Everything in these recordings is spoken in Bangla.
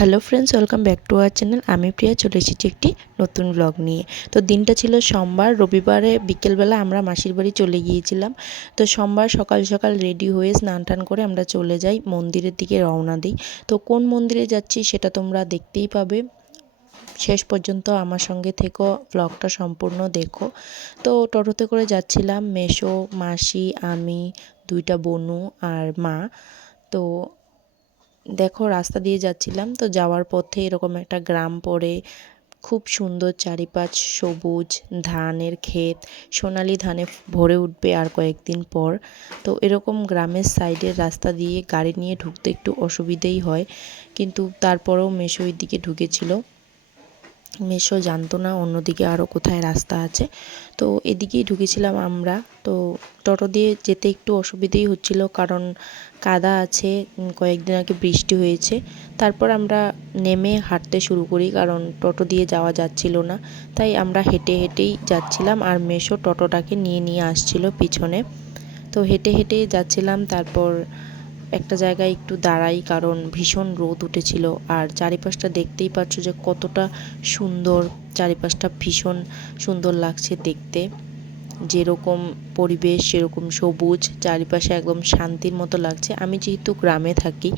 Hello friends welcome back to our channel আমি প্রিয়া, চলে এসেছি একটি নতুন ব্লগ নিয়ে। তো দিনটা ছিল সোমবার, রবিবারে বিকেলবেলা আমরা মাসির বাড়ি চলে গিয়েছিলাম। তো সোমবার সকাল সকাল রেডি হয়ে স্নান টান করে আমরা চলে যাই, মন্দিরের দিকে রওনা দিই। তো কোন মন্দিরে যাচ্ছি সেটা তোমরা দেখতেই পাবে। শেষ পর্যন্ত আমার সঙ্গে থেকো ব্লগটা সম্পূর্ণ দেখো। তো টোটোতে করে যাচ্ছিলাম, মেশো, মাসি, আমি, দুইটা বনু আর মা। তো দেখো, রাস্তা দিয়ে যাচ্ছিলাম তো যাওয়ার পথে এরকম একটা গ্রাম পড়ে। খুব সুন্দর চারিপাশ সবুজ, ধানের ক্ষেত। সোনালি ধানে ভরে উঠবে আর কয়েকদিন পর। তো এরকম গ্রামের সাইডের রাস্তা দিয়ে গাড়ি নিয়ে ঢুকতে একটু অসুবিধেই হয়। কিন্তু তারপরেও মেশো ওই দিকে ঢুকেছিল। মেশো জানতো না, অন্যদিকে আরও কোথায় রাস্তা আছে। তো এদিকেই ঢুকেছিলাম আমরা। তো টোটো দিয়ে যেতে একটু অসুবিধেই হচ্ছিল কারণ কাদা আছে কয়েকদিন আগে বৃষ্টি হয়েছে। তারপর আমরা নেমে হাঁটতে শুরু করি কারণ টোটো দিয়ে যাওয়া যাচ্ছিল না। তাই আমরা হেঁটে হেঁটেই যাচ্ছিলাম আর মেশো টোটোটাকে নিয়ে নিয়ে আসছিল পিছনে। তো হেঁটে হেঁটে যাচ্ছিলাম, তারপর একটা জায়গায় একটু দাঁড়াই, কারণ ভীষণ রোদ উঠেছিল। আর চারিপাশটা দেখতেই পাচ্ছ যে কতটা সুন্দর, চারিপাশটা ভীষণ সুন্দর লাগছে দেখতে। যেরকম পরিবেশ, সেরকম সবুজ, চারিপাশে একদম শান্তির মতো লাগছে। আমি যেহেতু গ্রামে থাকি,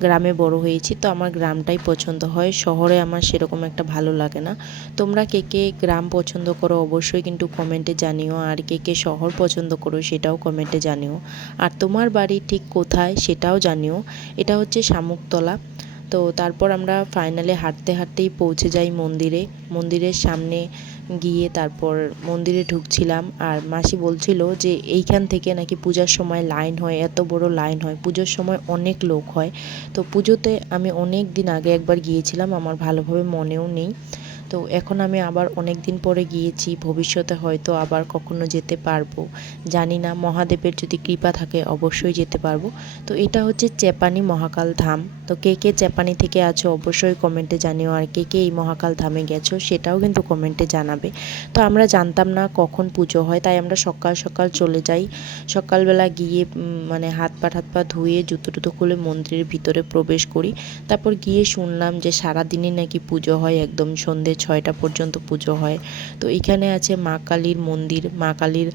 গ্রামে বড় হয়েছি, তো আমার গ্রামটাই পছন্দ হয়। শহরে আমার সেরকম একটা ভালো লাগে না। তোমরা কে কে গ্রাম পছন্দ করো অবশ্যই কিন্তু কমেন্টে জানিও, আর কে কে শহর পছন্দ করো সেটাও কমেন্টে জানিও। আর তোমার বাড়ি ঠিক কোথায় সেটাও জানিও। এটা হচ্ছে শামুকতলা। তো তারপর আমরা ফাইনালে হাঁটতে হাঁটতেই পৌঁছে যাই মন্দিরে। মন্দিরের সামনে গিয়ে তারপর মন্দিরে ঢুকছিলাম। আর মাসি বলছিল যে, এইখান থেকে নাকি পূজার সময় লাইন হয়, এত বড় লাইন হয়। পুজোর সময় অনেক লোক হয়। তো পুজোতে আমি অনেক দিন আগে একবার গিয়েছিলাম, আমার ভালোভাবে মনেও নেই। তো এখন আমি আবার অনেক দিন পরে গিয়েছি, ভবিষ্যতে হয়তো আবার কখনো যেতে পারব। জানি না, মহাদেবের যদি কৃপা থাকে অবশ্যই যেতে পারব। তো এটা হচ্ছে চেপানি মহাকাল ধাম। তো কে কে চেপানি থেকে আছো অবশ্যই কমেন্টে জানিও, আর কে কে এই মহাকাল ধামে গেছো সেটাও কিন্তু কমেন্টে জানাবে। তো আমরা জানতাম না কখন পুজো হয়, তাই আমরা সকাল সকাল চলে যাই। সকালবেলা গিয়ে মানে হাত পা হাত পা ধুয়ে জুতো টুতো খুলে মন্দিরের ভিতরে প্রবেশ করি। তারপর গিয়ে শুনলাম যে সারাদিনই নাকি পুজো হয় একদম সন্ধ্যে ছয়টা পর্যন্ত পুজো হয়। তো এখানে আছে মা কালীর মন্দির, মা কালীর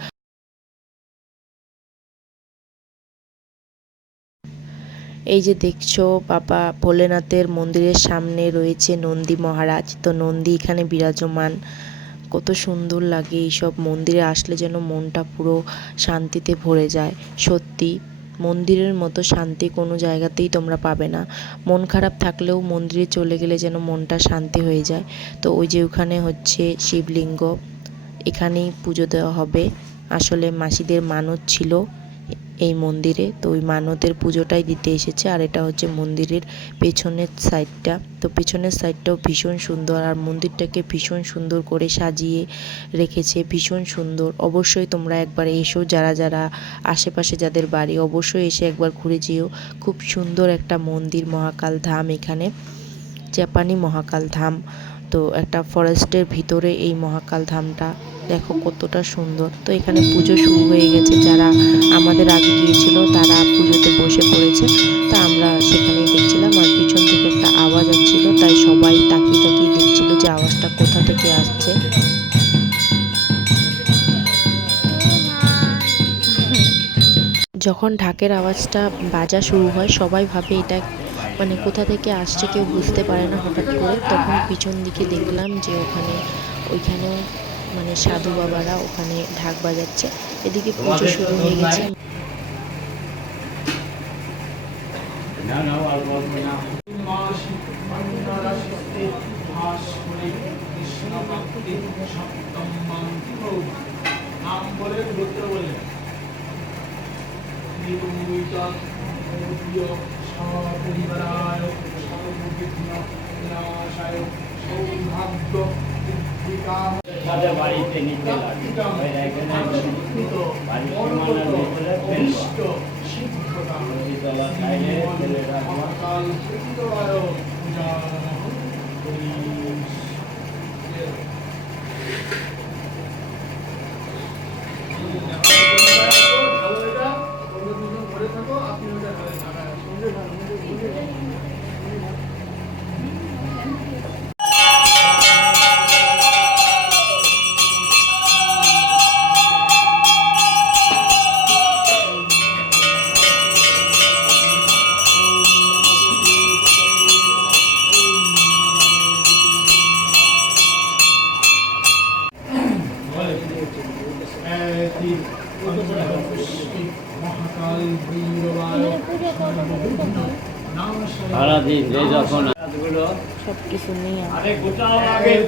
এই যে দেখছ, বাবা ভোলেনাথের মন্দিরের সামনে রয়েছে নন্দী মহারাজ। তো নন্দী এখানে বিরাজমান। কত সুন্দর লাগে এইসব মন্দিরে আসলে যেন মনটা পুরো শান্তিতে ভরে যায়। সত্যি মন্দিরের মতো শান্তি কোনো জায়গাতেই তোমরা পাবে না। মন খারাপ থাকলেও মন্দিরে চলে গেলে যেন মনটা শান্তি হয়ে যায়। তো ওই যে ওখানে হচ্ছে শিবলিঙ্গ, এখানেই পুজো দেওয়া হবে। আসলে মাসিদের মানত ছিল। এই মন্দিরে। তো ওই মানতের পুজোটাই দিতে এসেছে। আর এটা হচ্ছে মন্দিরের পেছনের সাইডটা তো পেছনের সাইডটাও ভীষণ সুন্দর। আর মন্দিরটাকে ভীষণ সুন্দর করে সাজিয়ে রেখেছে। ভীষণ সুন্দর। অবশ্যই তোমরা একবার এসো। যারা যারা আশেপাশে যাদের বাড়ি, অবশ্যই এসে একবার ঘুরে যেও। খুব সুন্দর একটা মন্দির মহাকাল ধাম এখানে। জাপানি মহাকাল ধাম। তো একটা ফরেস্টের ভিতরে এই মহাকাল ধামটা, দেখো কতটা সুন্দর। তো এখানে পুজো শুরু হয়ে গেছে, যারা আমাদের আগে গিয়েছিল তারা পুজোতে বসে পড়েছে। তা আমরা সেখানেই দেখছিলাম আর পিছন থেকে একটা আওয়াজ আসছিল, তাই সবাই তাকিয়ে তাকিয়ে দেখছিল যে আওয়াজটা কোথা থেকে আসছে। যখন ঢাকের আওয়াজটা বাজা শুরু হয়, সবাই ভাবে এটা মানে কোথা থেকে আসছে কেউ বুঝতে পারে না হঠাৎ করে। তখন পিছন দিকে দেখলাম যে ওখানে, ওইখানেও মানে সাধু বাবারা ওখানে ঢাক বাজাচ্ছে। এদিকে পুজো শুরু হয়ে গেছে। সপরিবারায় সর্ববিঘ্ন বিনাশায় সৌভাগ্য তাদের বাড়িতে নিতে লাগে বাড়ির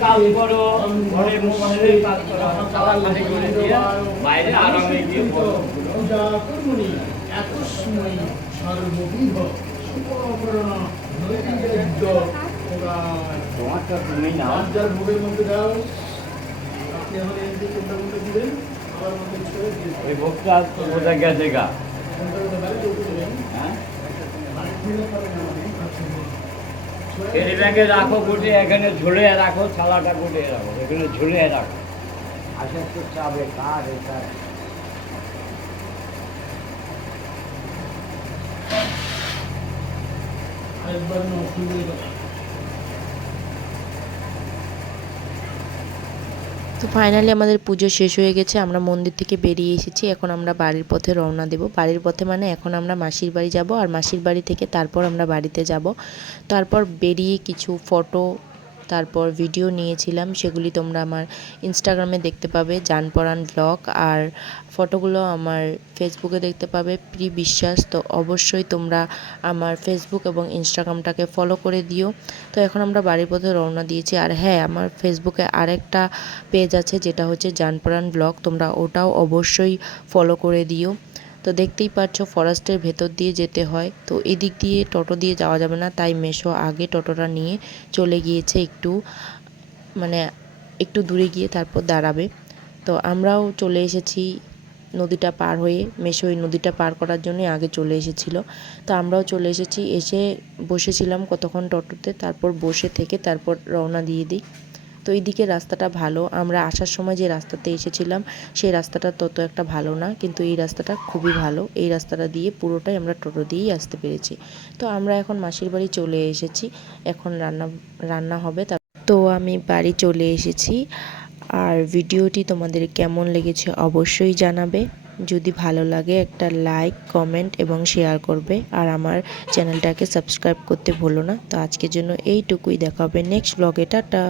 কাজ করো চালাচালি করে দিয়ে বাইরে আরামে গিয়ে বসো। পূজা সর্ববিধ তোমারটা তুমি নাও যার ভোগের মধ্যে দাও। আপনি যে কোনটা কোনটা দিবেন এই কোথায় গেছে রাখো গুটে, এখানে ঝুলে রাখো ছালাটা গুটিয়ে রাখো, এখানে ঝুলে রাখো। আসে তো চাবে, কার এটা? আরেকবার না খুলে দাও তো ফাইনালি আমাদের পুজো শেষ হয়ে গেছে, আমরা মন্দির থেকে বেরিয়ে এসেছি, এখন আমরা বাড়ির পথে রওনা দেব। বাড়ির পথে মানে এখন আমরা মাসির বাড়ি যাব, আর মাসির বাড়ি থেকে তারপর আমরা বাড়িতে যাব। তারপর বেরিয়ে কিছু ফটো তারপর ভিডিও নিয়েছিলাম, সেগুলি তোমরা আমার ইনস্টাগ্রামে দেখতে পাবে, জানপরান ব্লগ আর ফটোগুলো আমার ফেসবুকে দেখতে পাবে, প্রি বিশ্বাস। তো অবশ্যই তোমরা আমার ফেসবুক এবং ইনস্টাগ্রামটাকে ফলো করে দিও। তো এখন আমরা বাড়ির পথে রওনা দিয়েছি, আর হ্যাঁ আমার ফেসবুকে আরেকটা পেজ আছে, যেটা হচ্ছে জানপরান ব্লগ তোমরা ওটাও অবশ্যই ফলো করে দিও। তো দেখতেই পাচ্ছ ফরেস্টের ভেতর দিয়ে যেতে হয়। তো এদিক দিয়ে টোটো দিয়ে যাওয়া যাবে না, তাই মেশো আগে টোটোটা নিয়ে চলে গিয়েছে একটু মানে একটু দূরে গিয়ে তারপর দাঁড়াবে। তো আমরাও চলে এসেছি নদীটা পার হয়ে, মেশো ওই নদীটা পার করার জন্য আগে চলে এসেছিল। তো আমরাও চলে এসেছি, এসে বসেছিলাম কতক্ষণ টোটোতে, তারপর বসে থেকে তারপর রওনা দিয়ে দিই। তো এইদিকে রাস্তাটা ভালো। আমরা আসার সময় যে রাস্তাতে এসেছিলাম, সেই রাস্তাটা তত একটা ভালো না। কিন্তু এই রাস্তাটা খুবই ভালো। এই রাস্তাটা দিয়ে পুরোটাই আমরা টোটো দিয়েই আসতে পেরেছি। তো আমরা এখন মাসির বাড়ি চলে এসেছি। এখন রান্না রান্না হবে তো আমি বাড়ি চলে এসেছি। আর ভিডিওটি তোমাদের কেমন লেগেছে অবশ্যই জানাবে। যদি ভালো লাগে একটা লাইক, কমেন্ট এবং শেয়ার করবে। আর আমার চ্যানেলটাকে সাবস্ক্রাইব করতে ভুলো না। তো আজকের জন্য এইটুকুই। দেখা হবে নেক্সট ব্লগে। টাটা।